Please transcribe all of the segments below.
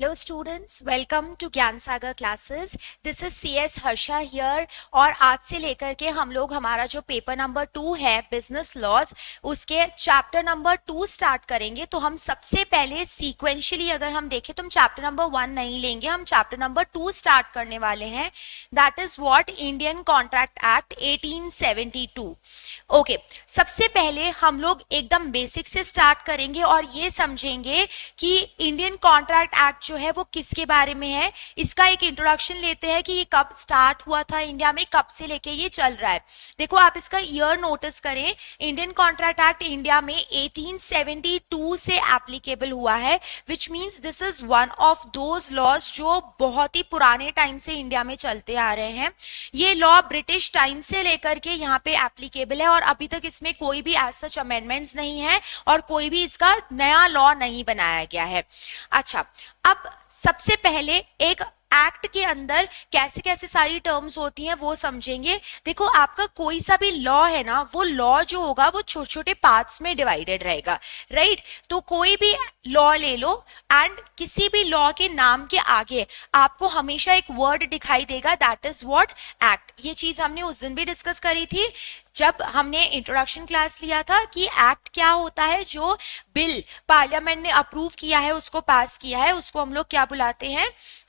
Hello students, welcome to Gyan Sagar classes. This is CS Harsha here. और आज से लेकर के हम लोग हमारा जो पेपर नंबर 2 है बिजनेस लॉज, उसके चैप्टर नंबर 2 स्टार्ट करेंगे। तो हम सबसे पहले सीक्वेंशियली अगर हम देखें तो हम चैप्टर नंबर 1 नहीं लेंगे, हम चैप्टर नंबर 2 स्टार्ट करने वाले हैं। That is what Indian contract act 1872। Okay, सबसे पहले हम लोग एकदम बेसिक से स्टार्ट करेंगे और ये समझेंगे कि इंडियन कॉन्ट्रैक्ट एक्ट जो है वो किसके बारे में है। इसका एक इंट्रोडक्शन लेते हैं कि ये कब स्टार्ट हुआ था इंडिया में, कब से लेके ये चल रहा है। देखो आप इसका ईयर नोटिस करें, इंडियन कॉन्ट्रैक्ट एक्ट इंडिया में 1872 से एप्लीकेबल हुआ है, which means this is one of those laws जो बहुत ही पुराने टाइम से इंडिया में चलते आ रहे हैं। ये लॉ ब्रिटिश टाइम से लेकर के यहाँ पे एप्लीकेबल है और अभी तक इसमें कोई भी एज सच अमेंडमेंट्स नहीं है और कोई भी इसका नया लॉ नहीं बनाया गया है। अच्छा, अब सबसे पहले एक एक्ट के अंदर कैसे कैसे सारी टर्म्स होती हैं वो समझेंगे। देखो आपका कोई सा भी लॉ है ना, वो लॉ जो होगा वो छोटे छोटे पार्ट्स में डिवाइडेड रहेगा, राइट। तो कोई भी लॉ ले लो एंड किसी भी लॉ के नाम के आगे आपको हमेशा एक वर्ड दिखाई देगा, दैट इज व्हाट एक्ट। ये चीज हमने उस दिन भी डिस्कस करी थी जब हमने इंट्रोडक्शन क्लास लिया था कि एक्ट क्या होता है। जो बिल पार्लियामेंट ने अप्रूव किया है, उसको पास किया है, उसको हम लोग क्या बुलाते हैं,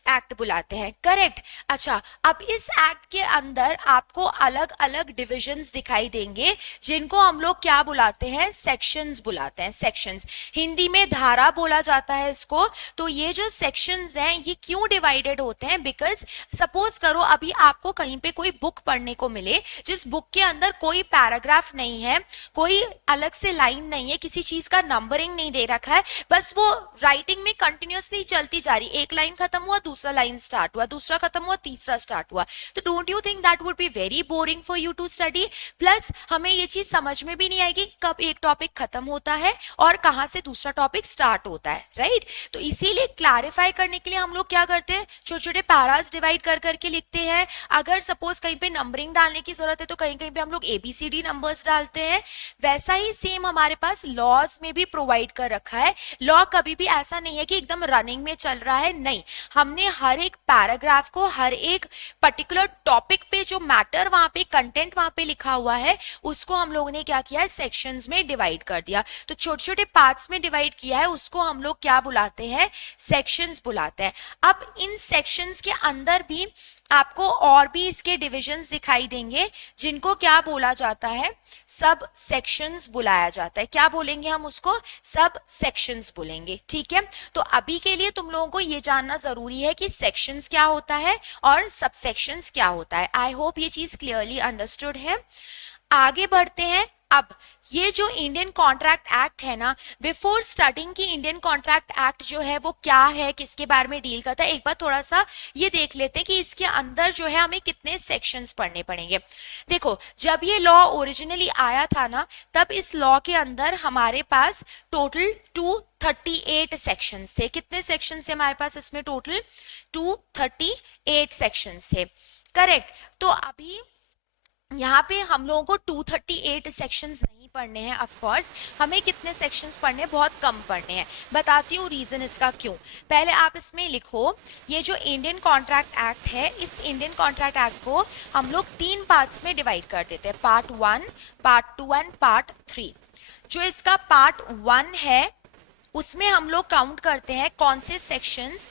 एक्ट बुलाते हैं, करेक्ट। अच्छा, अब इस एक्ट के अंदर आपको अलग अलग डिविजन्स दिखाई देंगे जिनको हम लोग क्या बुलाते हैं, सेक्शंस बुलाते हैं। सेक्शंस हिंदी में धारा बोला जाता है इसको। तो ये जो सेक्शंस हैं ये क्यों डिवाइडेड होते हैं, बिकॉज सपोज करो अभी आपको कहीं पे कोई बुक पढ़ने को मिले जिस बुक के अंदर कोई पैराग्राफ नहीं है, कोई अलग से लाइन नहीं है, किसी चीज का नंबरिंग नहीं दे रखा है, बस वो राइटिंग में कंटिन्यूअसली चलती जा रही, एक लाइन खत्म हुआ दूसरा लाइन स्टार्ट हुआ, दूसरा खत्म हुआ तीसरा स्टार्ट हुआ। तो don't you think that would be very boring for you to study. Plus हमें ये चीज समझ में भी नहीं आएगी कब एक टॉपिक खत्म होता है और कहां से दूसरा टॉपिक स्टार्ट होता है, राइट। तो इसीलिए क्लैरिफाई करने के लिए हम लोग क्या करते हैं, छोटे छोटे पैरास डिवाइड कर करके लिखते हैं। अगर सपोज कहीं पे नंबरिंग डालने की जरूरत है तो कहीं कहीं पे हम लोग ABCD नंबर्स डालते हैं। वैसा ही सेम हमारे पास लॉज में भी प्रोवाइड कर रखा है। लॉ कभी भी ऐसा नहीं है कि एकदम रनिंग में चल रहा है, नहीं, हमने हर एक पैराग्राफ को, हर एक पर्टिकुलर टॉपिक पे जो मैटर वहां पे, कंटेंट वहां पे लिखा हुआ है, उसको हम लोगों ने क्या किया है, सेक्शंस में डिवाइड कर दिया। तो छोटे छोटे पार्ट्स में डिवाइड किया है, उसको हम लोग क्या बुलाते हैं, सेक्शंस बुलाते हैं। अब इन सेक्शंस के अंदर भी आपको और भी इसके डिविजन्स दिखाई देंगे जिनको क्या बोला जाता है, सब सेक्शंस बुलाया जाता है। क्या बोलेंगे हम उसको, सब सेक्शंस बोलेंगे, ठीक है। तो अभी के लिए तुम लोगों को ये जानना जरूरी है कि सेक्शंस क्या होता है और सब सेक्शंस क्या होता है। आई होप ये चीज क्लियरली अंडरस्टूड है। आगे बढ़ते हैं। अब ये जो इंडियन कॉन्ट्रैक्ट एक्ट है ना, बिफोर स्टार्टिंग की इंडियन कॉन्ट्रैक्ट एक्ट जो है वो क्या है, किसके बारे में डील करता है, एक बार थोड़ा सा ये देख लेते हैं कि इसके अंदर जो है हमें कितने सेक्शंस पढ़ने पड़ेंगे। देखो जब ये लॉ ओरिजिनली आया था ना, तब इस लॉ के अंदर हमारे पास टोटल 238 सेक्शंस थे। कितने सेक्शंस थे हमारे पास इसमें, टोटल 238 सेक्शंस थे, करेक्ट। तो अभी यहाँ पे हम लोगों को 238 सेक्शंस नहीं पढ़ने हैं, ऑफ कोर्स हमें कितने सेक्शंस पढ़ने हैं, बहुत कम पढ़ने हैं। बताती हूँ रीजन इसका क्यों। पहले आप इसमें लिखो, ये जो इंडियन कॉन्ट्रैक्ट एक्ट है, इस इंडियन कॉन्ट्रैक्ट एक्ट को हम लोग 3 पार्ट्स में डिवाइड कर देते हैं, पार्ट 1, पार्ट 2 एंड पार्ट 3। जो इसका पार्ट 1 है उसमें हम लोग काउंट करते हैं कौन से सेक्शंस,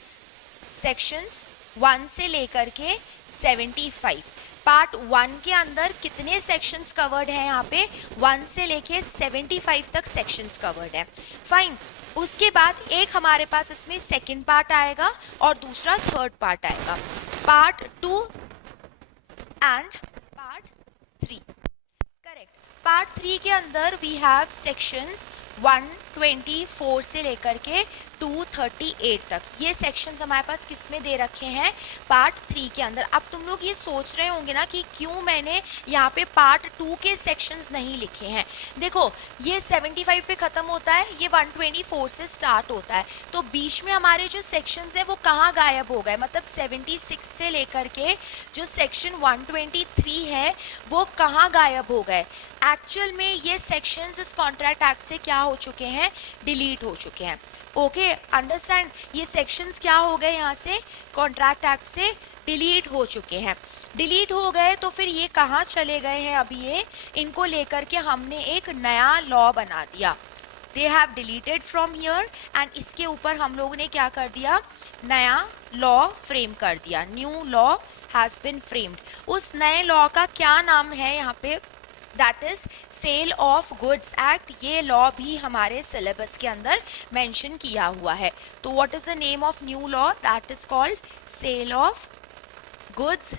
सेक्शंस 1 से लेकर के 75। पार्ट 1 के अंदर कितने सेक्शंस कवर्ड है, यहाँ पे 1 से लेके 75 तक सेक्शंस कवर्ड है, फाइन। उसके बाद एक हमारे पास इसमें सेकंड पार्ट आएगा और दूसरा थर्ड पार्ट आएगा, part 2 and part 3, correct. Part 3 के अंदर वी हैव सेक्शंस 124 से लेकर के 238 तक। ये सेक्शंस हमारे पास किस में दे रखे हैं, पार्ट 3 के अंदर। अब तुम लोग ये सोच रहे होंगे ना कि क्यों मैंने यहाँ पे पार्ट 2 के सेक्शंस नहीं लिखे हैं। देखो ये 75 पे खत्म होता है, ये 124 से स्टार्ट होता है, तो बीच में हमारे जो सेक्शंस है वो कहाँ गायब हो गए, मतलब 76 से लेकर के जो सेक्शन 123 है वो कहाँ गायब हो गए। एक्चुअल में ये सेक्शंस इस कॉन्ट्रैक्ट एक्ट से क्या हो चुके हैं, डिलीट हो चुके हैं। ओके, अंडरस्टैंड, ये सेक्शंस क्या हो गए, यहाँ से कॉन्ट्रैक्ट एक्ट से डिलीट हो चुके हैं। डिलीट हो गए तो फिर ये कहाँ चले गए हैं, अभी ये इनको लेकर के हमने एक नया लॉ बना दिया। They have deleted from here and इसके ऊपर हम लोगों ने क्या कर दिया, नया लॉ फ्रेम कर दिया। New law has been framed. उस नए लॉ का क्या नाम है यहाँ पे, that is sale of goods act. ये लॉ भी हमारे सिलेबस के अंदर मेंशन किया हुआ है। तो what is the name of new law, that is called sale of goods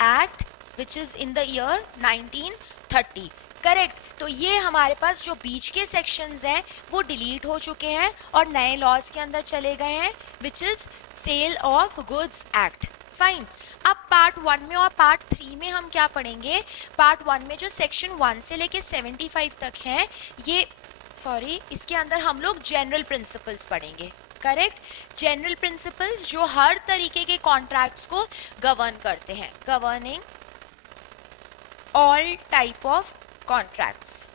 act which is in the year 1930। Correct. तो ये हमारे पास जो बीच के सेक्शंस हैं वो डिलीट हो चुके हैं और नए लॉज के अंदर चले गए हैं which is sale of goods act. Fine. अब पार्ट 1 में और पार्ट 3 में हम क्या पढ़ेंगे, पार्ट 1 में जो सेक्शन 1 से लेके 75 तक है, ये इसके अंदर हम लोग जनरल प्रिंसिपल्स पढ़ेंगे। करेक्ट, जनरल प्रिंसिपल्स जो हर तरीके के कॉन्ट्रैक्ट्स को गवर्न करते हैं, governing all type of contracts,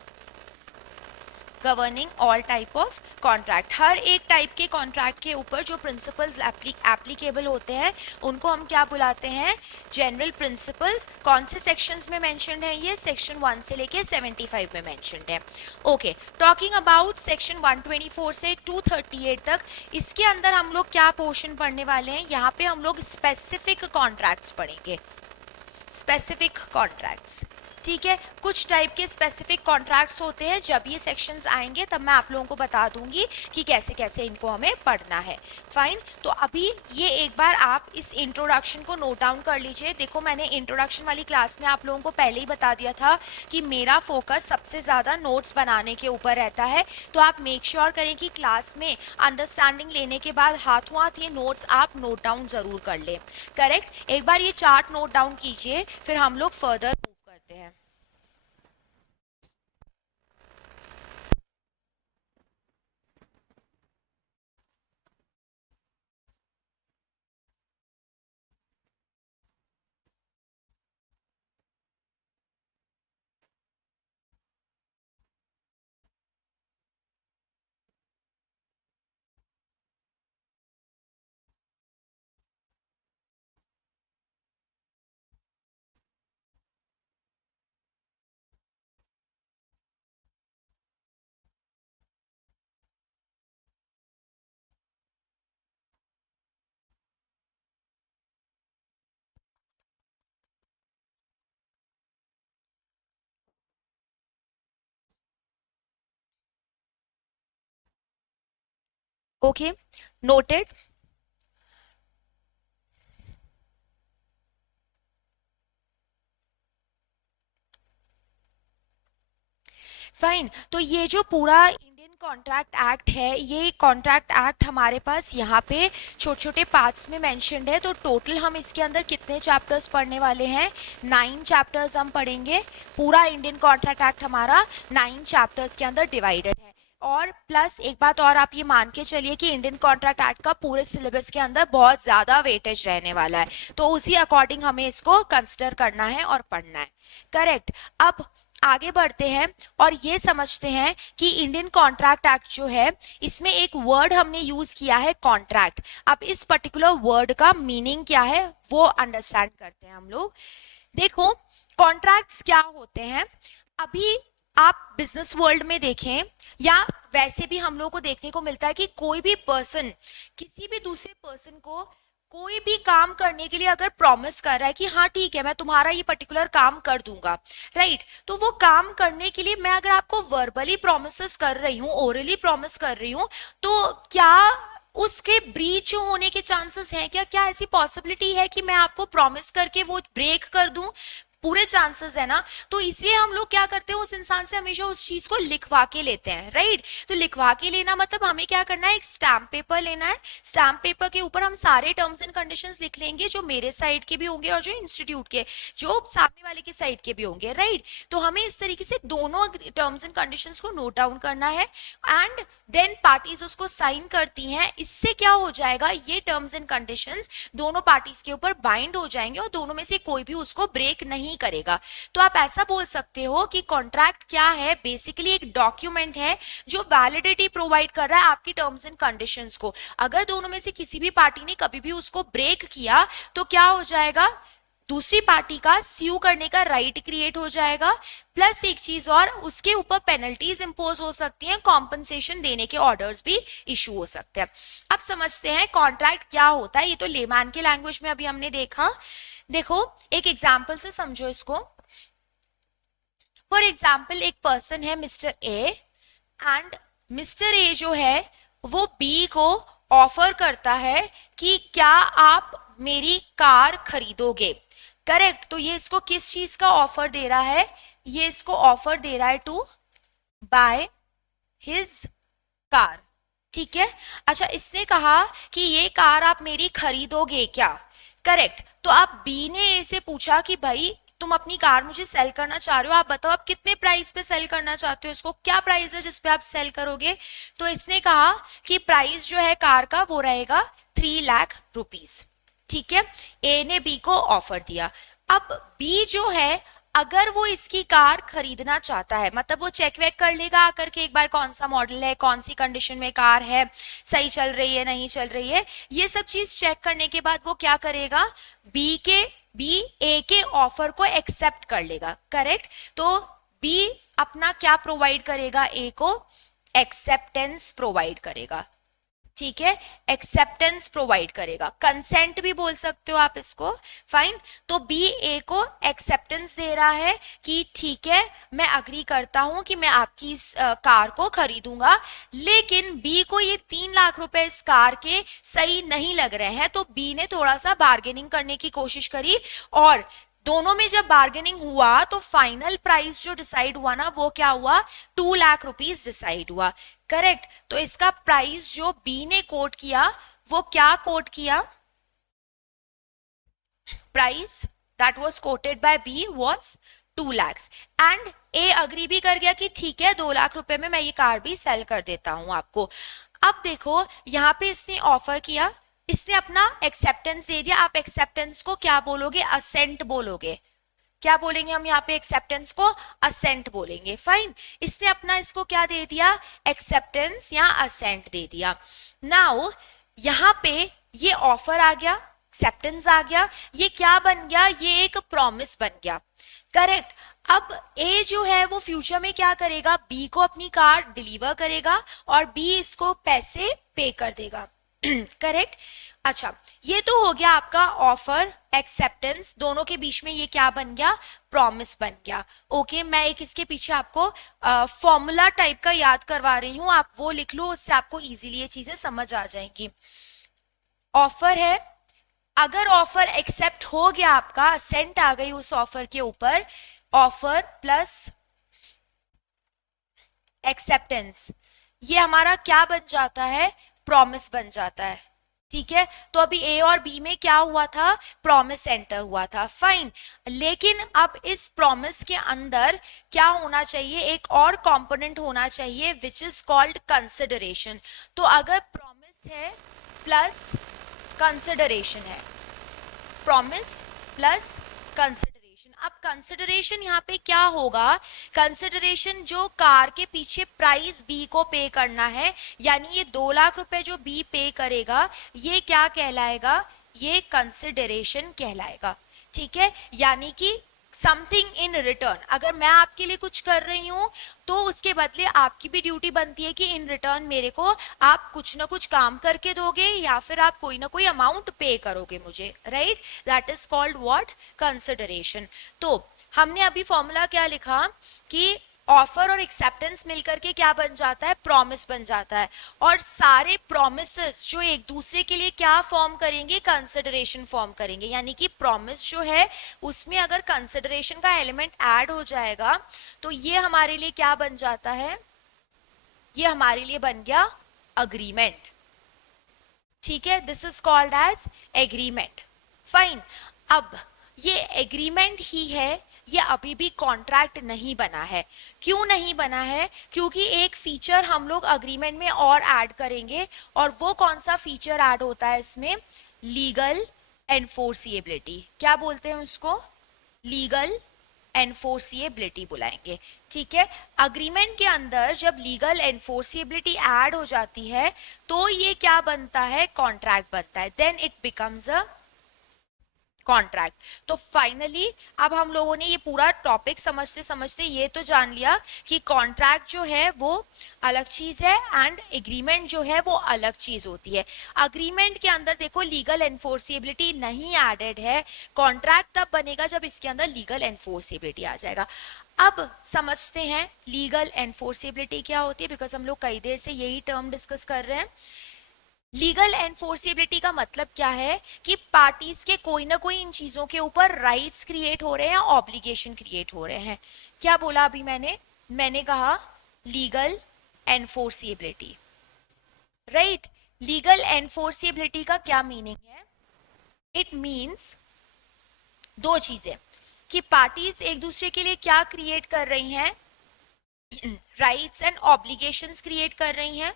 governing all type of contract. हर एक टाइप के कॉन्ट्रैक्ट के ऊपर जो प्रिंसिपल्स एप्लीकेबल होते हैं उनको हम क्या बुलाते हैं, जनरल प्रिंसिपल्स। कौन से सेक्शंस में मेंशन्ड है, ये सेक्शन 1 से लेके 75 में मेंशन्ड है। ओके, टॉकिंग अबाउट सेक्शन 124 से 238 तक, इसके अंदर हम लोग क्या पोर्शन पढ़ने वाले हैं, यहाँ पे हम लोग स्पेसिफिक कॉन्ट्रैक्ट्स पढ़ेंगे। स्पेसिफिक कॉन्ट्रैक्ट्स, ठीक है, कुछ टाइप के स्पेसिफिक कॉन्ट्रैक्ट्स होते हैं। जब ये सेक्शंस आएंगे तब मैं आप लोगों को बता दूंगी कि कैसे कैसे इनको हमें पढ़ना है। फाइन। तो अभी ये एक बार आप इस इंट्रोडक्शन को नोट डाउन कर लीजिए। देखो, मैंने इंट्रोडक्शन वाली क्लास में आप लोगों को पहले ही बता दिया था कि मेरा फोकस सबसे ज़्यादा नोट्स बनाने के ऊपर रहता है। तो आप मेक श्योर करें कि क्लास में अंडरस्टैंडिंग लेने के बाद हाथों हाथ ये नोट्स आप नोट डाउन ज़रूर कर लें। करेक्ट, एक बार ये चार्ट नोट डाउन कीजिए, फिर हम लोग फर्दर करते हैं। Okay, noted. फाइन। तो ये जो पूरा इंडियन कॉन्ट्रैक्ट एक्ट है, ये कॉन्ट्रैक्ट एक्ट हमारे पास यहाँ पे छोटे छोटे पार्ट्स में मेंशन्ड है। तो टोटल हम इसके अंदर कितने चैप्टर्स पढ़ने वाले हैं, 9 चैप्टर्स हम पढ़ेंगे। पूरा इंडियन कॉन्ट्रैक्ट एक्ट हमारा 9 चैप्टर्स के अंदर डिवाइडेड है। और प्लस एक बात और आप ये मान के चलिए कि इंडियन कॉन्ट्रैक्ट एक्ट का पूरे सिलेबस के अंदर बहुत ज़्यादा वेटेज रहने वाला है, तो उसी अकॉर्डिंग हमें इसको कंसिडर करना है और पढ़ना है। करेक्ट। अब आगे बढ़ते हैं और ये समझते हैं कि इंडियन कॉन्ट्रैक्ट एक्ट जो है, इसमें एक वर्ड हमने यूज किया है, कॉन्ट्रैक्ट। अब इस पर्टिकुलर वर्ड का मीनिंग क्या है वो अंडरस्टैंड करते हैं हम लोग। देखो, कॉन्ट्रैक्ट्स क्या होते हैं, अभी आप बिजनेस वर्ल्ड में देखें या वैसे भी हम लोगों को देखने को मिलता है कि कोई भी पर्सन किसी भी दूसरे पर्सन को कोई भी काम करने के लिए अगर प्रॉमिस कर रहा है कि हाँ ठीक है मैं तुम्हारा ये पर्टिकुलर काम कर दूंगा, राइट, तो वो काम करने के लिए मैं अगर आपको वर्बली प्रॉमिसेस कर रही हूँ, ओरली प्रॉमिस कर रही हूँ, तो क्या उसके ब्रीच होने के चांसेस हैं क्या? क्या ऐसी पॉसिबिलिटी है कि मैं आपको प्रॉमिस करके वो ब्रेक कर दूं? पूरे चांसेस है ना। तो इसलिए हम लोग क्या करते हैं, उस इंसान से हमेशा उस चीज को लिखवा के लेते हैं, राइट। तो लिखवा के लेना मतलब हमें क्या करना है, एक स्टैम्प पेपर लेना है। स्टैम्प पेपर के ऊपर हम सारे टर्म्स एंड कंडीशंस लिख लेंगे, जो मेरे साइड के भी होंगे और जो इंस्टीट्यूट के, जो सामने वाले के साइड के भी होंगे, राइट। तो हमें इस तरीके से दोनों टर्म्स एंड कंडीशंस को नोट डाउन करना है एंड देन पार्टीज उसको साइन करती हैं। इससे क्या हो जाएगा, ये टर्म्स एंड कंडीशंस दोनों पार्टीज के ऊपर बाइंड हो जाएंगे और दोनों में से कोई भी उसको ब्रेक नहीं नहीं करेगा। तो आप ऐसा बोल सकते हो कि कॉन्ट्रैक्ट क्या है, बेसिकली एक डॉक्यूमेंट है जो वैलिडिटी प्रोवाइड कर रहा है आपकी टर्म्स एंड कंडीशंस को। अगर दोनों में से किसी भी पार्टी ने कभी भी उसको ब्रेक किया तो क्या हो जाएगा, दूसरी पार्टी का स्यू करने का राइट क्रिएट हो जाएगा, प्लस एक चीज और, उसके ऊपर पेनल्टीज इंपोज हो सकती हैं, कॉम्पनसेशन देने के ऑर्डर्स भी इशू हो सकते हैं। अब समझते हैं कॉन्ट्रैक्ट क्या होता है। ये तो लेमैन के लैंग्वेज में अभी हमने देखा। देखो एक एग्जाम्पल से समझो इसको। फॉर एग्जाम्पल एक पर्सन है mister A, and mister A जो है वो बी को ऑफर करता है कि क्या आप मेरी कार खरीदोगे। करेक्ट। तो ये इसको किस चीज का ऑफर दे रहा है, ये इसको ऑफर दे रहा है टू बाय हिज कार। ठीक है। अच्छा, इसने कहा कि ये कार आप मेरी खरीदोगे क्या। करेक्ट। तो आप बी ने ए से पूछा कि भाई तुम अपनी कार मुझे सेल करना चाह रहे हो, आप बताओ आप कितने प्राइस पे सेल करना चाहते हो इसको, क्या प्राइस है जिस पे आप सेल करोगे। तो इसने कहा कि प्राइस जो है कार का वो रहेगा 3 लाख रुपीस। ठीक है। ए ने बी को ऑफर दिया। अब बी जो है अगर वो इसकी कार खरीदना चाहता है, मतलब वो चेक वेक कर लेगा आकर के एक बार कौन सा मॉडल है, कौन सी कंडीशन में कार है, सही चल रही है नहीं चल रही है, ये सब चीज चेक करने के बाद वो क्या करेगा, बी ए के ऑफर को एक्सेप्ट कर लेगा। करेक्ट। तो बी अपना क्या प्रोवाइड करेगा, ए को एक्सेप्टेंस प्रोवाइड करेगा। ठीक है, एक्सेप्टेंस प्रोवाइड करेगा, कंसेंट भी बोल सकते हो आप इसको। फाइन। तो बी ए को एक्सेप्टेंस दे रहा है कि ठीक है मैं अग्री करता हूं कि मैं आपकी इस कार को खरीदूंगा, लेकिन बी को ये 3 लाख रुपए इस कार के सही नहीं लग रहे हैं। तो बी ने थोड़ा सा बार्गेनिंग करने की कोशिश करी, और दोनों में जब बार्गेनिंग हुआ तो फाइनल प्राइस जो डिसाइड हुआ ना वो क्या हुआ, 2 लाख रुपीस डिसाइड हुआ। करेक्ट। तो इसका प्राइस जो बी ने कोट किया वो क्या कोट किया, price that was quoted by b was 2 lakhs, and a agree भी कर गया कि ठीक है 2 लाख रुपए में मैं ये कार भी सेल कर देता हूं आपको। अब देखो यहाँ पे इसने ऑफर किया, इसने अपना एक्सेप्टेंस दे दिया। आप एक्सेप्टेंस को क्या बोलोगे, असेंट बोलोगे। क्या बोलेंगे हम यहाँ पे, एक्सेप्टेंस को असेंट बोलेंगे। फाइन। इसने अपना इसको क्या दे दिया, एक्सेप्टेंस या असेंट दे दिया। नाउ यहाँ पे ये ऑफर आ गया, एक्सेप्टेंस आ गया, ये क्या बन गया, ये एक प्रॉमिस बन गया। करेक्ट। अब ए जो है वो फ्यूचर में क्या करेगा, बी को अपनी कार डिलीवर करेगा और बी इसको पैसे पे कर देगा। करेक्ट। अच्छा, ये तो हो गया आपका ऑफर एक्सेप्टेंस, दोनों के बीच में ये क्या बन गया, प्रॉमिस बन गया। ओके, मैं एक इसके पीछे आपको फॉर्मूला टाइप का याद करवा रही हूं, आप वो लिख लो, उससे आपको इजीली ये चीजें समझ आ जाएंगी। ऑफर है, अगर ऑफर एक्सेप्ट हो गया आपका, असेंट आ गई उस ऑफर के ऊपर, ऑफर प्लस एक्सेप्टेंस, ये हमारा क्या बन जाता है, प्रॉमिस बन जाता है। ठीक है। तो अभी ए और बी में क्या हुआ था, प्रॉमिस एंटर हुआ था। फाइन। लेकिन अब इस प्रॉमिस के अंदर क्या होना चाहिए, एक और कंपोनेंट होना चाहिए विच इज कॉल्ड कंसिडरेशन। तो अगर प्रॉमिस है प्लस कंसिडरेशन है, प्रॉमिस प्लस कंसिडरेशन, अब कंसिडरेशन यहाँ पे क्या होगा, कंसिडरेशन जो कार के पीछे प्राइस बी को पे करना है, यानी ये 2 लाख रुपए जो बी पे करेगा, ये क्या कहलाएगा, ये कंसिडरेशन कहलाएगा। ठीक है। यानी कि समथिंग इन रिटर्न, अगर मैं आपके लिए कुछ कर रही हूं तो उसके बदले आपकी भी ड्यूटी बनती है कि इन रिटर्न मेरे को आप कुछ ना कुछ काम करके दोगे या फिर आप कोई ना कोई अमाउंट पे करोगे मुझे। Right. That is called what, consideration. तो हमने अभी फॉर्मूला क्या लिखा कि ऑफर और एक्सेप्टेंस मिलकर के क्या बन जाता है, प्रॉमिस बन जाता है, और सारे प्रॉमिसेस जो एक दूसरे के लिए क्या फॉर्म करेंगे, कंसिडरेशन फॉर्म करेंगे। यानी कि प्रॉमिस जो है उसमें अगर कंसिडरेशन का एलिमेंट ऐड हो जाएगा तो ये हमारे लिए क्या बन जाता है, ये हमारे लिए बन गया अग्रीमेंट। ठीक है। This is called as agreement. Fine. अब ये एग्रीमेंट ही है, ये अभी भी कॉन्ट्रैक्ट नहीं बना है। क्यों नहीं बना है, क्योंकि एक फीचर हम लोग अग्रीमेंट में और ऐड करेंगे, और वो कौन सा फीचर ऐड होता है इसमें, लीगल एनफोर्सिएबिलिटी। क्या बोलते हैं उसको, लीगल एनफोर्सिएबिलिटी बुलाएंगे। ठीक है, अग्रीमेंट के अंदर जब लीगल एनफोर्सिएबिलिटी ऐड हो जाती है तो ये क्या बनता है, कॉन्ट्रैक्ट बनता है, then it becomes a contract. तो फाइनली अब हम लोगों ने ये पूरा टॉपिक समझते समझते ये तो जान लिया कि कॉन्ट्रैक्ट जो है वो अलग चीज है एंड एग्रीमेंट जो है वो अलग चीज होती है। अग्रीमेंट के अंदर देखो लीगल एनफोर्सिबिलिटी नहीं एडेड है, कॉन्ट्रैक्ट तब बनेगा जब इसके अंदर लीगल एनफोर्सिबिलिटी आ जाएगा। अब समझते हैं लीगल एनफोर्सिबिलिटी क्या होती है, बिकॉज हम लोग कई देर से यही टर्म डिस्कस कर रहे हैं। लीगल एनफोर्सिबिलिटी का मतलब क्या है कि पार्टीज के कोई ना कोई इन चीजों के ऊपर राइट्स क्रिएट हो रहे हैं, ऑब्लिगेशन क्रिएट हो रहे हैं। क्या बोला अभी मैंने कहा legal enforceability, right. Legal enforceability का क्या मीनिंग है, इट मीन्स दो चीजें, कि पार्टीज एक दूसरे के लिए क्या क्रिएट कर रही हैं, राइट्स एंड ऑब्लिगेशंस क्रिएट कर रही हैं।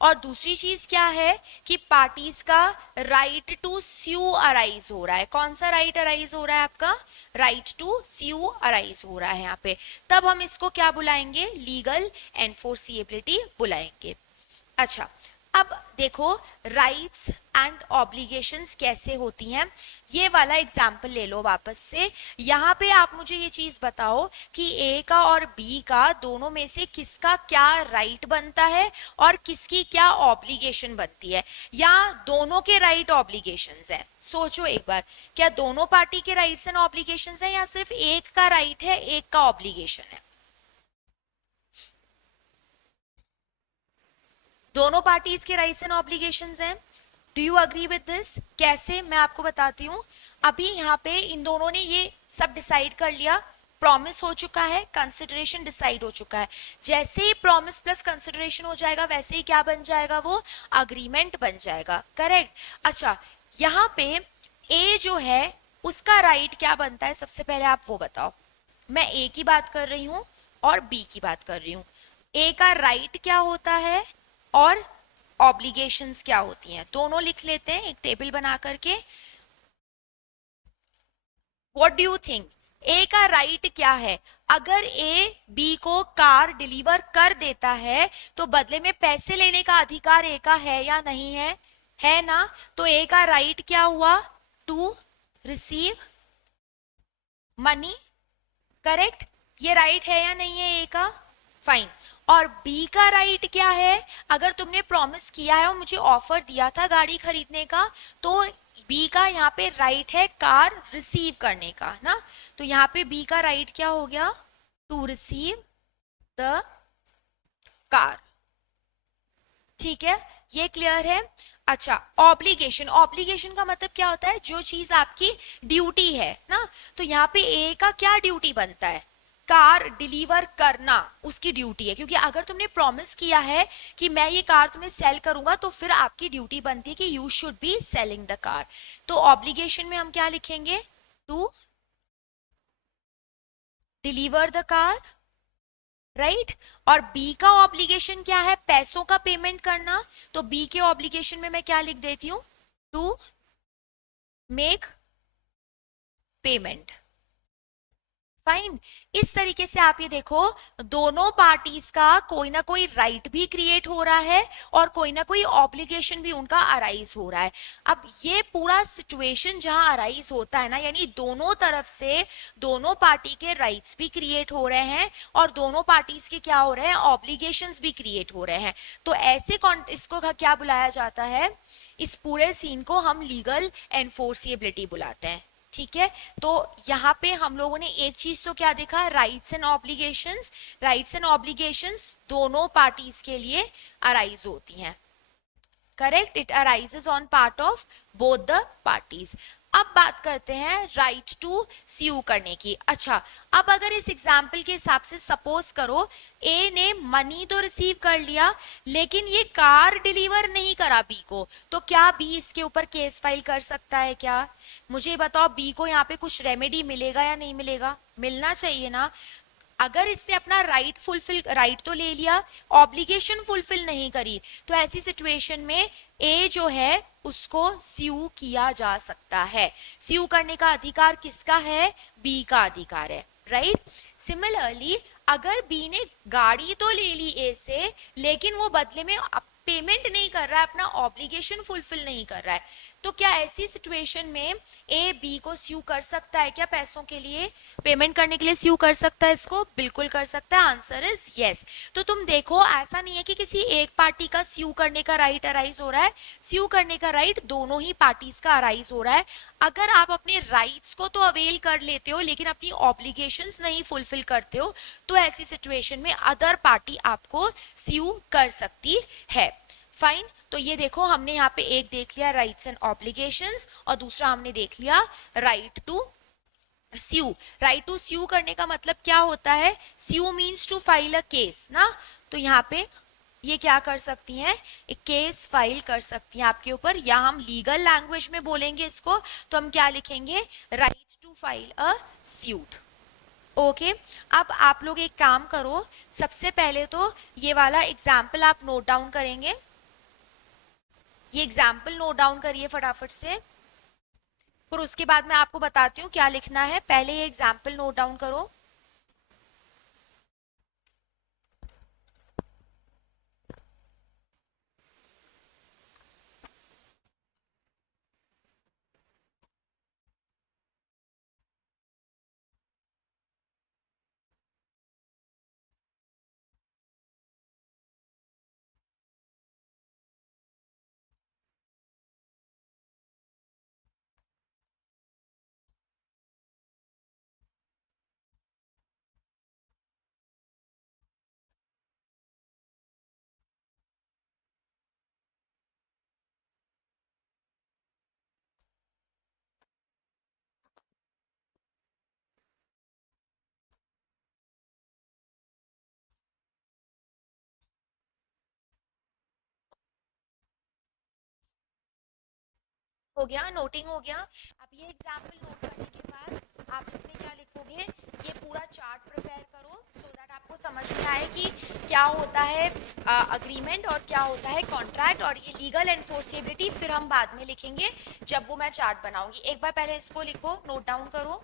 और दूसरी चीज क्या है कि पार्टीज का राइट टू स्यू अराइज हो रहा है। कौन सा राइट अराइज हो रहा है, आपका राइट टू स्यू अराइज हो रहा है यहाँ पे, तब हम इसको क्या बुलाएंगे, लीगल एनफोर्सिएबिलिटी बुलाएंगे। अच्छा, अब देखो राइट्स एंड ऑब्लिगेशंस कैसे होती हैं, ये वाला एग्जाम्पल ले लो वापस से। यहाँ पे आप मुझे ये चीज बताओ कि ए का और बी का दोनों में से किसका क्या राइट बनता है और किसकी क्या ऑब्लिगेशन बनती है, या दोनों के राइट ऑब्लिगेशंस हैं। सोचो एक बार, क्या दोनों पार्टी के राइट्स एंड ऑब्लिगेशंस हैं या सिर्फ एक का राइट है एक का ऑब्लिगेशन है। दोनों पार्टीज के राइट्स एंड ऑब्लिगेशंस हैं। Do you agree with this? कैसे, मैं आपको बताती हूँ। अभी यहाँ पे इन दोनों ने ये सब डिसाइड कर लिया, प्रॉमिस हो चुका है, कंसिडरेशन डिसाइड हो चुका है। जैसे ही प्रॉमिस प्लस कंसिडरेशन हो जाएगा वैसे ही क्या बन जाएगा, वो अग्रीमेंट बन जाएगा, करेक्ट। अच्छा, यहाँ पे ए जो है उसका राइट क्या बनता है, सबसे पहले आप वो बताओ। मैं ए की बात कर रही हूँ और बी की बात कर रही हूँ। ए का राइट क्या होता है और ऑब्लिगेशंस क्या होती हैं, दोनों लिख लेते हैं एक टेबल बना करके। व्हाट डू यू थिंक, ए का राइट क्या है? अगर ए बी को कार डिलीवर कर देता है तो बदले में पैसे लेने का अधिकार ए का है या नहीं है? है ना। तो ए का राइट क्या हुआ, टू रिसीव मनी, करेक्ट। ये राइट है या नहीं है ए का? फाइन। और बी का राइट क्या है? अगर तुमने प्रॉमिस किया है और मुझे ऑफर दिया था गाड़ी खरीदने का, तो बी का यहाँ पे राइट है कार रिसीव करने का ना। तो यहाँ पे बी का राइट क्या हो गया, टू रिसीव द कार। ठीक है, ये क्लियर है। अच्छा, ऑब्लिगेशन, ऑब्लिगेशन का मतलब क्या होता है, जो चीज आपकी ड्यूटी है ना। तो यहाँ पे ए का क्या ड्यूटी बनता है, कार डिलीवर करना उसकी ड्यूटी है, क्योंकि अगर तुमने प्रॉमिस किया है कि मैं ये कार तुम्हें सेल करूंगा तो फिर आपकी ड्यूटी बनती है कि you should be selling the car. तो ऑब्लिगेशन में हम क्या लिखेंगे, to deliver the car, right. और बी का ऑब्लिगेशन क्या है, पैसों का पेमेंट करना। तो बी के ऑब्लिगेशन में मैं क्या लिख देती हूं, टू मेक पेमेंट। फाइन। इस तरीके से आप ये देखो, दोनों पार्टीज का कोई ना कोई राइट भी क्रिएट हो रहा है और कोई ना कोई ऑब्लिगेशन भी उनका अराइज हो रहा है। अब ये पूरा सिचुएशन जहां अराइज होता है ना, यानी दोनों तरफ से दोनों पार्टी के राइट्स भी क्रिएट हो रहे हैं और दोनों पार्टीज के क्या हो रहे हैं, ऑब्लिगेशंस भी क्रिएट हो रहे हैं। तो ऐसे इसको क्या बुलाया जाता है, इस पूरे सीन को हम लीगल एनफोर्सिएबिलिटी बुलाते हैं। ठीक है, तो यहाँ पे हम लोगों ने एक चीज तो क्या देखा, rights and obligations. Rights and obligations दोनों पार्टीज के लिए अराइज होती हैं, correct. It arises on part of both the parties. अब बात करते हैं राइट टू स्यू करने की। अच्छा, अब अगर इस एग्जाम्पल के हिसाब से सपोज करो ए ने मनी तो रिसीव कर लिया लेकिन ये कार डिलीवर नहीं करा बी को, तो क्या बी इसके ऊपर केस फाइल कर सकता है क्या? मुझे बताओ, बी को यहाँ पे कुछ रेमेडी मिलेगा या नहीं मिलेगा? मिलना चाहिए ना। अगर इसने अपना राइट तो ले लिया, ऑब्लिगेशन फुलफिल नहीं करी, तो ऐसी सिचुएशन में ए जो है उसको स्यू किया जा सकता है। स्यू करने का अधिकार किसका है? बी का अधिकार है, राइट। सिमिलरली अगर बी ने गाड़ी तो ले ली ए से, लेकिन वो बदले में पेमेंट नहीं कर रहा है, अपना ऑब्लिगेशन फुलफिल नहीं कर रहा है, तो क्या ऐसी सिचुएशन में ए बी को स्यू कर सकता है क्या? पैसों के लिए, पेमेंट करने के लिए स्यू कर सकता है इसको? बिल्कुल कर सकता है, आंसर इज यस। तो तुम देखो, ऐसा नहीं है कि किसी एक पार्टी का स्यू करने का राइट अराइज हो रहा है, स्यू करने का राइट दोनों ही पार्टीज का अराइज हो रहा है। अगर आप अपने राइट्स को तो अवेल कर लेते हो लेकिन अपनी ऑब्लिगेशंस नहीं फुलफिल करते हो, तो ऐसी सिचुएशन में अदर पार्टी आपको स्यू कर सकती है। फाइन, तो ये देखो हमने यहाँ पे एक देख लिया राइट्स एंड ऑब्लिगेशंस, और दूसरा हमने देख लिया right to sue. Right to sue करने का मतलब क्या होता है? Sue means to file a case ना, तो यहाँ पे ये क्या कर सकती हैं? एक केस फाइल कर सकती हैं आपके ऊपर, या हम लीगल लैंग्वेज में बोलेंगे इसको तो हम क्या लिखेंगे? Right to file a suit. Okay, अब आप लोग एक काम करो, सबसे पहले तो ये वाला एग्जाम्पल आप नोट डाउन करेंगे, ये एग्जाम्पल नोट डाउन करिए फटाफट से, फिर उसके बाद मैं आपको बताती हूँ क्या लिखना है। पहले ये एग्जाम्पल नोट डाउन करो। हो गया, नोटिंग हो गया। अब ये एग्जाम्पल नोट करने के बाद आप इसमें क्या लिखोगे? ये पूरा चार्ट प्रिपेयर करो सो दैट आपको समझ में आए कि क्या होता है अग्रीमेंट और क्या होता है कॉन्ट्रैक्ट, और ये लीगल एनफोर्सेबिलिटी फिर हम बाद में लिखेंगे जब वो मैं चार्ट बनाऊंगी। एक बार पहले इसको लिखो, नोट डाउन करो।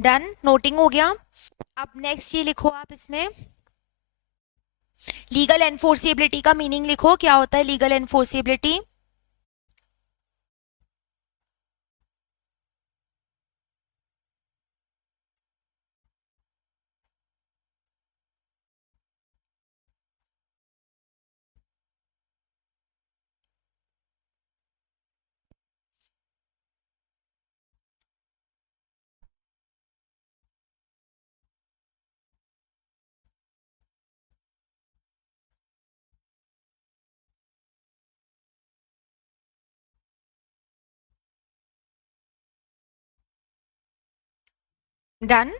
डन, नोटिंग हो गया। अब नेक्स्ट ये लिखो आप इसमें, लीगल एनफोर्सेबिलिटी का मीनिंग लिखो, क्या होता है legal enforceability? Done.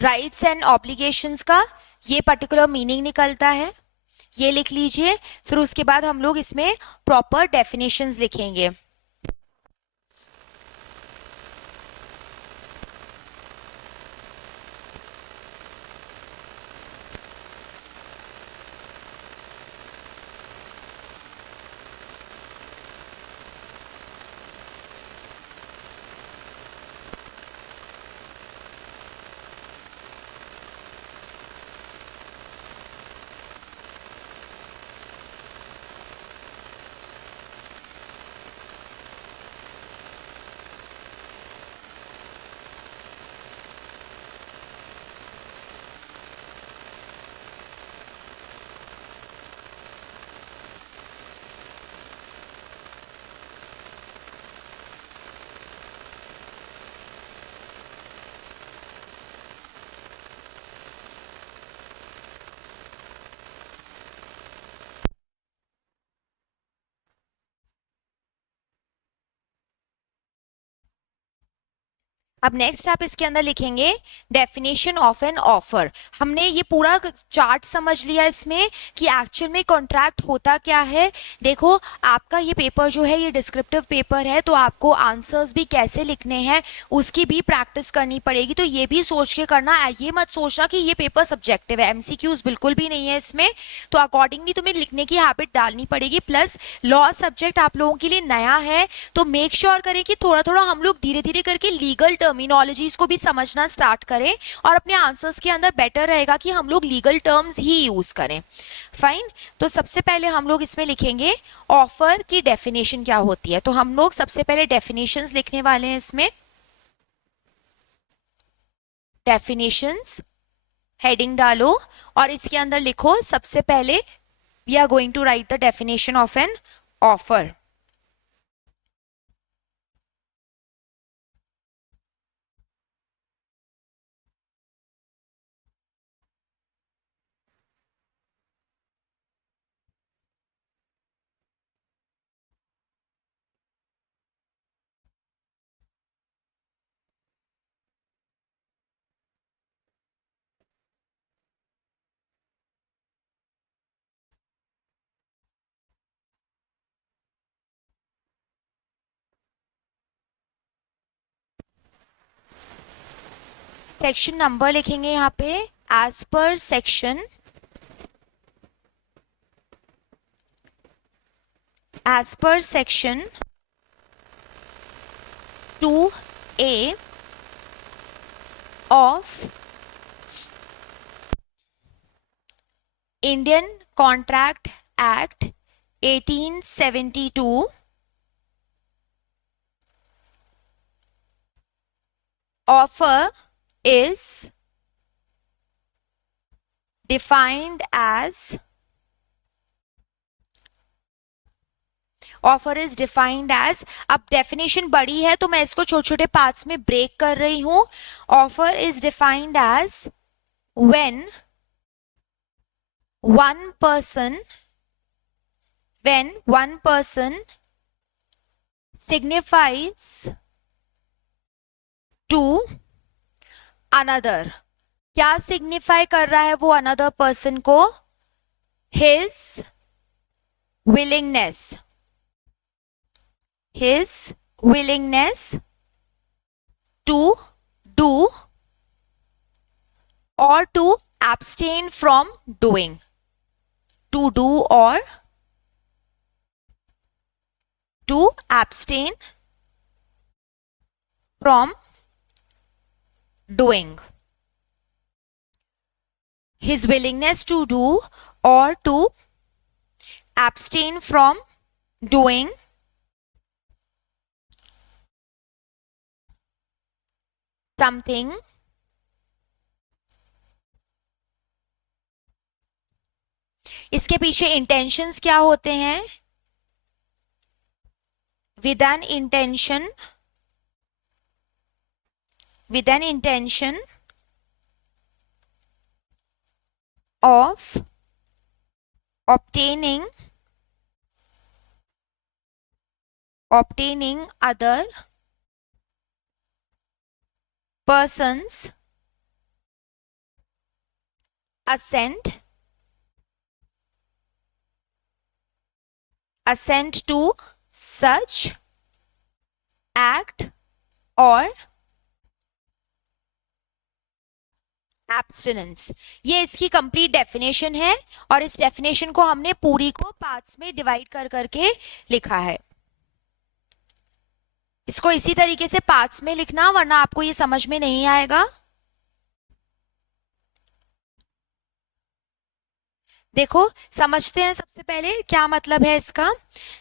Rights and obligations का ये पर्टिकुलर मीनिंग निकलता है, ये लिख लीजिए। फिर उसके बाद हम लोग इसमें प्रॉपर डेफिनेशंस लिखेंगे। अब नेक्स्ट आप इसके अंदर लिखेंगे डेफिनेशन ऑफ एन ऑफर। हमने ये पूरा चार्ट समझ लिया इसमें कि एक्चुअल में कॉन्ट्रैक्ट होता क्या है। देखो आपका ये पेपर जो है ये डिस्क्रिप्टिव पेपर है, तो आपको आंसर्स भी कैसे लिखने हैं उसकी भी प्रैक्टिस करनी पड़ेगी। तो ये भी सोच के करना, ये मत सोचना कि ये पेपर सब्जेक्टिव है, एमसीक्यूज बिल्कुल भी नहीं है इसमें। तो अकॉर्डिंगली तुम्हें लिखने की हैबिट डालनी पड़ेगी। प्लस लॉ सब्जेक्ट आप लोगों के लिए नया है, तो मेक श्योर करें कि थोड़ा थोड़ा हम लोग धीरे धीरे करके लीगल टर्मिनोलॉजीज को भी समझना स्टार्ट करें, और अपने आंसर्स के अंदर बेटर रहेगा कि हम लोग लीगल टर्म्स ही यूज करें। फाइन। तो सबसे पहले हम लोग इसमें लिखेंगे ऑफर की डेफिनेशन क्या होती है। तो हम लोग सबसे पहले डेफिनेशंस लिखने वाले हैं इसमें। डेफिनेशंस हेडिंग डालो और इसके अंदर लिखो सबसे पहले we are going to write the definition of an offer. Section number लिखेंगे यहाँ पे as per section, as per section 2A of Indian Contract Act 1872, offer is defined as, offer is defined as. अब definition बड़ी है तो मैं इसको छोटे छोटे पार्ट्स में ब्रेक कर रही हूं। Offer is defined as when one person signifies to another। क्या सिग्निफाई कर रहा है वो अनदर पर्सन को? his willingness to do or to abstain from doing, to do or to abstain from doing, his willingness to do or to abstain from doing something इसके पीछे intentions क्या होते हैं? with an intention of obtaining other persons assent to such act or abstinence। ये इसकी complete definition है और इस डेफिनेशन को हमने पूरी को पार्ट्स में डिवाइड कर करके लिखा है। इसको इसी तरीके से पार्ट्स में लिखना वरना आपको ये समझ में नहीं आएगा। देखो समझते हैं सबसे पहले क्या मतलब है इसका।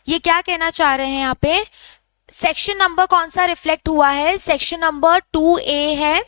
ये क्या कहना चाह रहे हैं यहाँ पे? सेक्शन नंबर कौन सा रिफ्लेक्ट हुआ है? सेक्शन नंबर 2A है।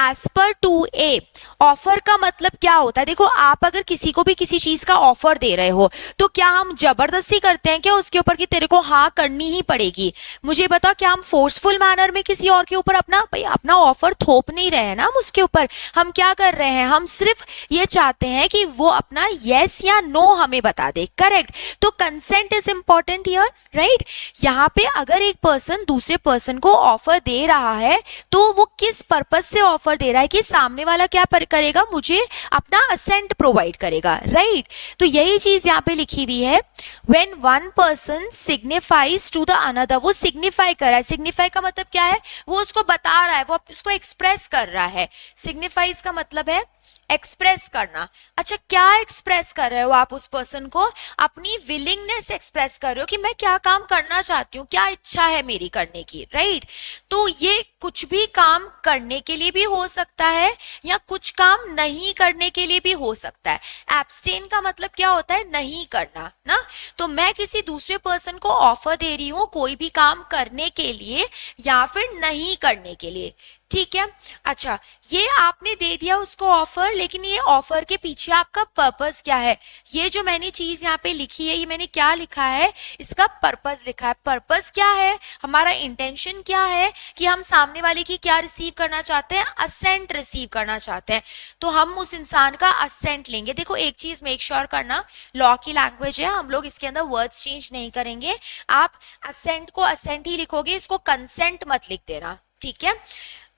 एज पर 2A ऑफर का मतलब क्या होता है? देखो आप अगर किसी को भी किसी चीज का ऑफर दे रहे हो तो क्या हम जबरदस्ती करते हैं क्या उसके ऊपर कि तेरे को हाँ करनी ही पड़ेगी? मुझे बताओ, क्या हम फोर्सफुल मैनर में किसी और के ऊपर अपना ऑफर थोप नहीं रहे हैं ना हम उसके ऊपर। हम क्या कर रहे हैं? हम सिर्फ ये चाहते हैं कि वो अपना यस या नो हमें बता दे। करेक्ट। तो consent is important here, right. यहाँ पे अगर एक पर्सन दूसरे पर्सन को ऑफर दे रहा है तो वो किस पर्पस से ऑफर दे रहा है कि सामने वाला क्या करेगा, मुझे अपना असेंट प्रोवाइड करेगा, राइट। तो यही चीज यहाँ पे लिखी हुई है, when one person signifies to the another, वो सिग्निफाई कर रहा है। सिग्निफाई का मतलब क्या है, वो उसको बता रहा है, वो उसको एक्सप्रेस कर रहा है। सिग्निफाइज का मतलब है एक्सप्रेस करना। अच्छा, क्या एक्सप्रेस कर रहे हो आप उस पर्सन को, अपनी विलिंगनेस एक्सप्रेस कर रहे हो कि मैं क्या काम करना चाहती हूँ, क्या इच्छा है मेरी करने की, राइट। तो ये कुछ भी काम करने के लिए भी हो सकता है या कुछ काम नहीं करने के लिए भी हो सकता है। एब्सटेन का मतलब क्या होता है, नहीं करना ना। तो मैं किसी दूसरे पर्सन को ऑफर दे रही हूँ कोई भी काम करने के लिए या फिर नहीं करने के लिए, ठीक है। अच्छा, ये आपने दे दिया उसको ऑफर, लेकिन ये ऑफर के पीछे आपका पर्पस क्या है, ये जो मैंने चीज यहाँ पे लिखी है, ये मैंने क्या लिखा है, इसका पर्पस लिखा है। पर्पस क्या है, हमारा इंटेंशन क्या है कि हम सामने वाले की क्या रिसीव करना चाहते हैं, असेंट रिसीव करना चाहते हैं। तो हम उस इंसान का असेंट लेंगे। देखो एक चीज मेक श्योर करना, लॉ की लैंग्वेज है, हम लोग इसके अंदर वर्ड्स चेंज नहीं करेंगे। आप असेंट को असेंट ही लिखोगे, इसको कंसेंट मत लिख देना, ठीक है।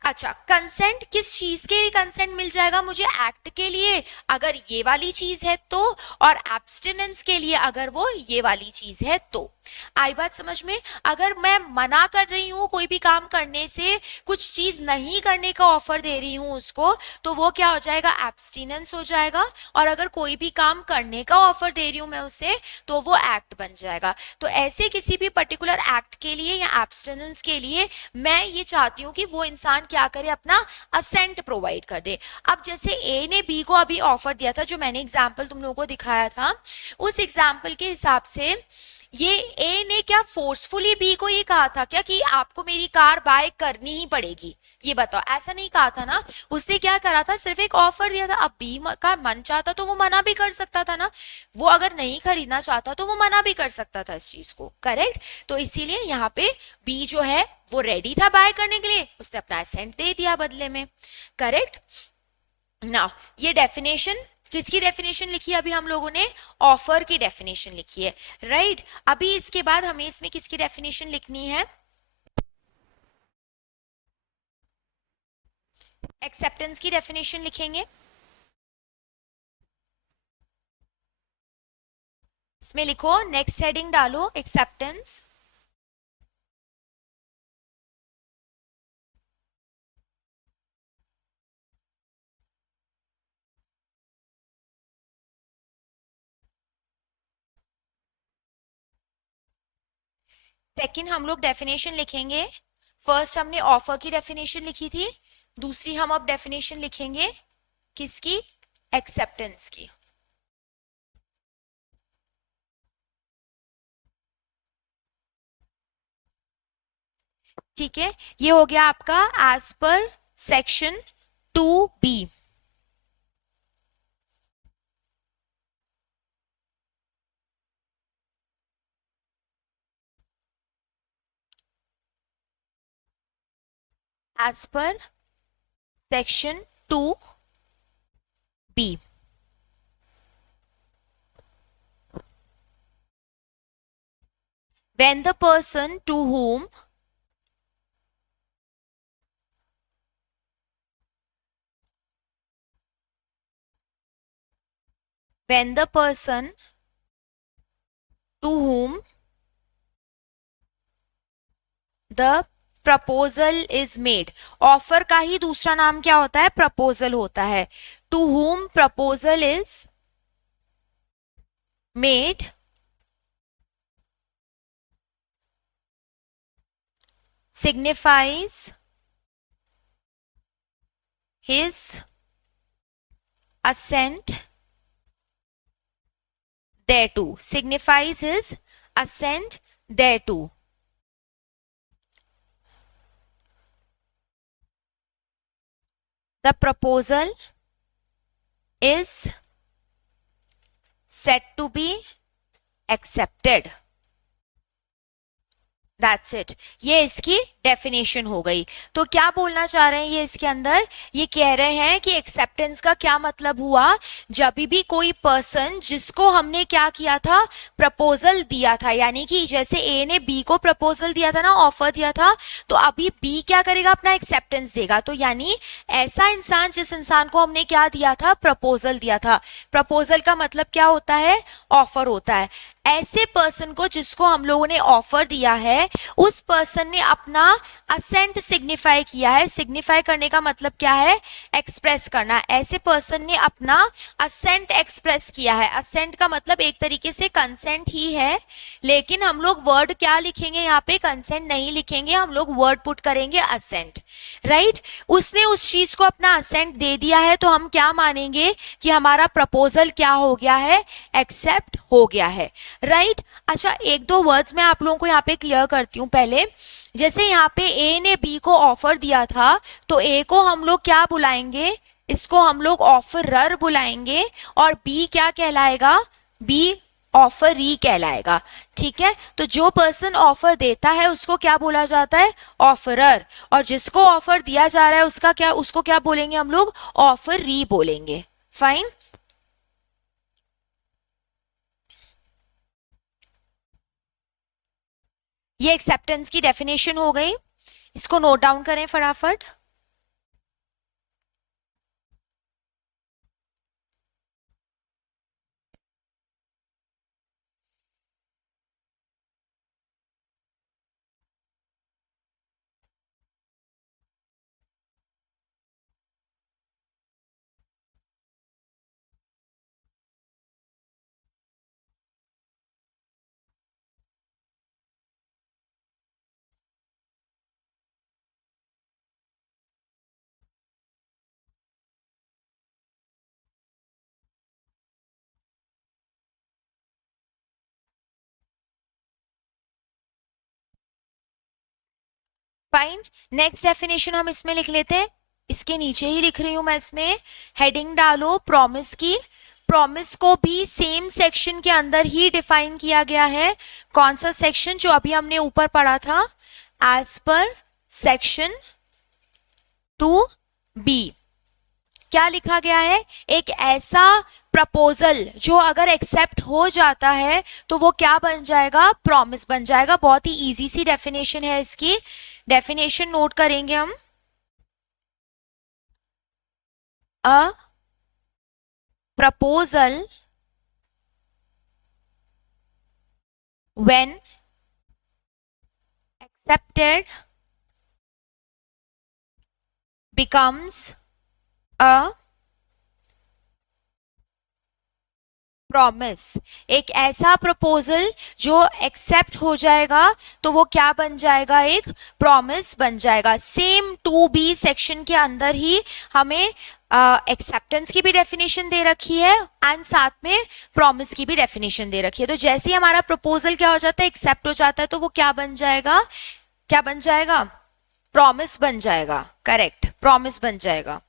अच्छा, कंसेंट किस चीज के लिए कंसेंट मिल जाएगा मुझे, एक्ट के लिए अगर ये वाली चीज है तो, और एब्स्टिनेंस के लिए अगर वो ये वाली चीज है तो। आई बात समझ में। अगर मैं मना कर रही हूँ कोई भी काम करने से, कुछ चीज नहीं करने का ऑफर दे रही हूँ उसको, तो वो क्या हो जाएगा, एब्स्टिनेंस हो जाएगा। और अगर कोई भी काम करने का ऑफर दे रही हूँ मैं उसे, तो वो एक्ट बन जाएगा। तो ऐसे किसी भी पर्टिकुलर एक्ट के लिए या एब्स्टिनेंस के लिए मैं ये चाहती हूँ कि वो इंसान क्या करे, अपना असेंट प्रोवाइड कर दे। अब जैसे ए ने बी को अभी ऑफर दिया था, जो मैंने एग्जाम्पल तुम लोगों को दिखाया था, उस एग्जाम्पल के हिसाब से ये ए ने क्या फोर्सफुली बी को ये कहा था क्या कि आपको मेरी कार बाय करनी ही पड़ेगी, ये बताओ, ऐसा नहीं कहा था ना। उसने क्या करा था, सिर्फ एक ऑफर दिया था। अब बी का मन चाहता तो वो मना भी कर सकता था ना, वो अगर नहीं खरीदना चाहता तो वो मना भी कर सकता था इस चीज को, करेक्ट। तो इसीलिए यहाँ पे बी जो है वो रेडी था बाय करने के लिए, उसने अपना असेंट दे दिया बदले में, करेक्ट ना। ये डेफिनेशन किसकी डेफिनेशन लिखी है अभी हम लोगों ने, ऑफर की डेफिनेशन लिखी है, राइट। अभी इसके बाद हमें इसमें किसकी डेफिनेशन लिखनी है, एक्सेप्टेंस की डेफिनेशन लिखेंगे। इसमें लिखो, नेक्स्ट हेडिंग डालो एक्सेप्टेंस। सेकंड हम लोग डेफिनेशन लिखेंगे। फर्स्ट हमने ऑफर की डेफिनेशन लिखी थी, दूसरी हम अब डेफिनेशन लिखेंगे किसकी, एक्सेप्टेंस की। ठीक है, ये हो गया आपका as per section 2B। As per section 2B, when the person to whom when the person to whom the proposal is made, offer का ही दूसरा नाम क्या होता है, प्रपोजल होता है। To whom proposal is made signifies his assent thereto, signifies his assent thereto। The proposal is said to be accepted। That's it, ये इसकी डेफिनेशन हो गई। तो क्या बोलना चाह रहे हैं ये इसके अंदर, ये कह रहे हैं कि एक्सेप्टेंस का क्या मतलब हुआ, जब भी कोई पर्सन जिसको हमने क्या किया था, प्रपोजल दिया था, यानी कि जैसे ए ने बी को प्रपोजल दिया था ना, ऑफर दिया था, तो अभी बी क्या करेगा, अपना एक्सेप्टेंस देगा। तो यानी ऐसा इंसान, जिस इंसान को हमने क्या दिया था, प्रपोजल दिया था। प्रपोजल का मतलब क्या होता है, ऑफर होता है। ऐसे पर्सन को जिसको हम लोगों ने ऑफर दिया है, उस पर्सन ने अपना असेंट सिग्निफाई किया है। सिग्निफाई करने का मतलब क्या है, एक्सप्रेस करना। ऐसे पर्सन ने अपना असेंट एक्सप्रेस किया है। असेंट का मतलब एक तरीके से कंसेंट ही है, लेकिन हम लोग वर्ड क्या लिखेंगे यहाँ पे, कंसेंट नहीं लिखेंगे, हम लोग वर्ड पुट करेंगे असेंट, राइट। उसने उस चीज को अपना असेंट दे दिया है, तो हम क्या मानेंगे कि हमारा प्रपोजल क्या हो गया है, एक्सेप्ट हो गया है, राइट। अच्छा, एक दो वर्ड्स मैं आप लोगों को यहाँ पे क्लियर करती हूँ पहले। जैसे यहाँ पे ए ने बी को ऑफर दिया था, तो ए को हम लोग क्या बुलाएंगे, इसको हम लोग ऑफरर बुलाएंगे, और बी क्या कहलाएगा, बी ऑफरी कहलाएगा। ठीक है, तो जो पर्सन ऑफर देता है उसको क्या बोला जाता है, ऑफरर, और जिसको ऑफर दिया जा रहा है उसका क्या, उसको क्या बोलेंगे हम लोग, ऑफरी बोलेंगे। फाइन। ये एक्सेप्टेंस की डेफिनेशन हो गई, इसको नोट डाउन करें फटाफट। फाइन, नेक्स्ट डेफिनेशन हम इसमें लिख लेते हैं, इसके नीचे ही लिख रही हूं मैं, इसमें हेडिंग डालो प्रॉमिस की। प्रॉमिस को भी सेम सेक्शन के अंदर ही डिफाइन किया गया है। कौन सा सेक्शन, जो अभी हमने ऊपर पढ़ा था, एज पर सेक्शन 2B। क्या लिखा गया है, एक ऐसा प्रपोजल जो अगर एक्सेप्ट हो जाता है तो वो क्या बन जाएगा, प्रॉमिस बन जाएगा। बहुत ही इजी सी डेफिनेशन है इसकी, डेफिनेशन नोट करेंगे हम। A proposal when accepted becomes a promise. एक ऐसा प्रपोजल जो एक्सेप्ट हो जाएगा तो वो क्या बन जाएगा, एक प्रॉमिस बन जाएगा। सेम 2B सेक्शन के अंदर ही हमें एक्सेप्टेंस की भी डेफिनेशन दे रखी है, एंड साथ में प्रॉमिस की भी डेफिनेशन दे रखी है। तो जैसे ही हमारा प्रपोजल क्या हो जाता है, एक्सेप्ट हो जाता है, तो वो क्या बन जाएगा, क्या बन जाएगा, प्रॉमिस बन जाएगा। करेक्ट, प्रॉमिस बन जाएगा।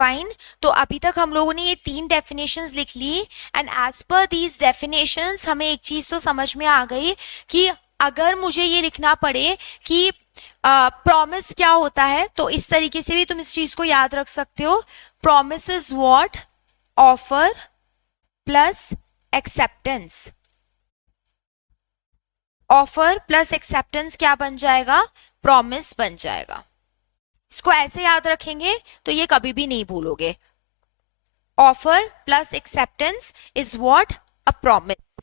फाइन, तो अभी तक हम लोगों ने ये 3 डेफिनेशंस लिख ली, and as per these definitions हमें एक चीज तो समझ में आ गई कि अगर मुझे ये लिखना पड़े कि प्रॉमिस क्या होता है, तो इस तरीके से भी तुम इस चीज को याद रख सकते हो। Promise is what, offer plus acceptance. Offer plus acceptance क्या बन जाएगा, प्रॉमिस बन जाएगा। इसको ऐसे याद रखेंगे तो ये कभी भी नहीं भूलोगे। Offer plus acceptance is what? A promise.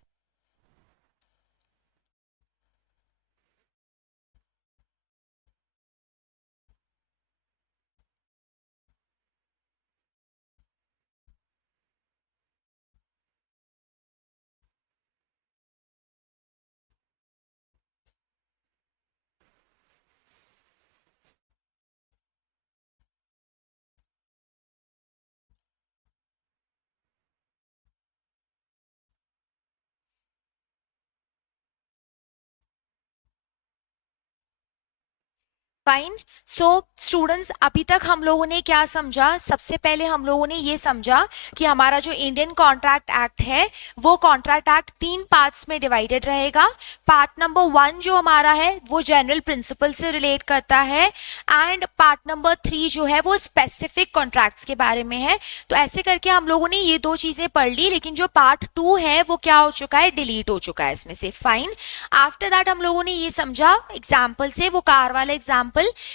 Fine. So students, अभी तक हम लोगों ने क्या समझा? सबसे पहले हम लोगों ने ये समझा कि हमारा जो इंडियन कॉन्ट्रैक्ट एक्ट है वो कॉन्ट्रैक्ट एक्ट 3 पार्ट्स में डिवाइडेड रहेगा। पार्ट नंबर 1 जो हमारा है वो जनरल प्रिंसिपल से रिलेट करता है, एंड पार्ट नंबर 3 जो है वो स्पेसिफिक कॉन्ट्रैक्ट्स के बारे में है। तो ऐसे करके हम लोगों ने ये दो चीजें पढ़ ली, लेकिन जो पार्ट 2 है वो क्या हो चुका है? डिलीट हो चुका है इसमें से। फाइन। आफ्टर दैट हम लोगों ने ये समझा एग्जाम्पल से, वो कार वाला एग्जाम्पल,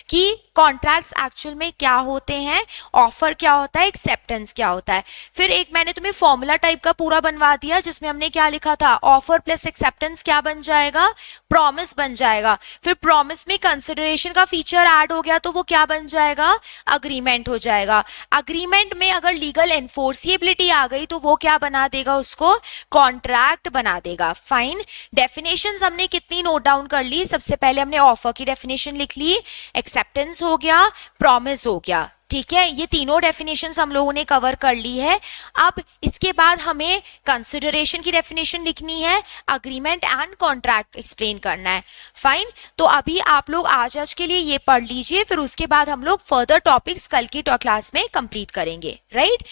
कि कॉन्ट्रैक्ट्स एक्चुअल में क्या होते हैं, ऑफर क्या होता है, एक्सेप्टेंस क्या होता है। फिर एक मैंने तुम्हें फॉर्मूला टाइप का पूरा बनवा दिया जिसमें हमने क्या लिखा था? ऑफर प्लस एक्सेप्टेंस क्या बन जाएगा? प्रॉमिस बन जाएगा। फिर प्रॉमिस में कंसिडरेशन का फीचर ऐड हो गया तो वो क्या बन जाएगा? अग्रीमेंट हो जाएगा। अग्रीमेंट में अगर लीगल एनफोर्सिएबिलिटी आ गई तो वो क्या बना देगा? उसको कॉन्ट्रैक्ट बना देगा। फाइन। डेफिनेशंस हमने कितनी नोट डाउन कर ली? सबसे पहले हमने ऑफर की डेफिनेशन लिख ली, एक्सेप्टेंस हो गया, प्रॉमिस हो गया। ठीक है, ये तीनों डेफिनेशंस हम लोगों ने कवर कर ली है। अब इसके बाद हमें कंसिडरेशन की डेफिनेशन लिखनी है, अग्रीमेंट एंड कॉन्ट्रैक्ट एक्सप्लेन करना है। फाइन। तो अभी आप लोग आज के लिए ये पढ़ लीजिए, फिर उसके बाद हम लोग फर्दर टॉपिक्स कल की क्लास में कंप्लीट करेंगे। Right.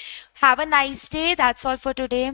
Have a nice day. That's all for today.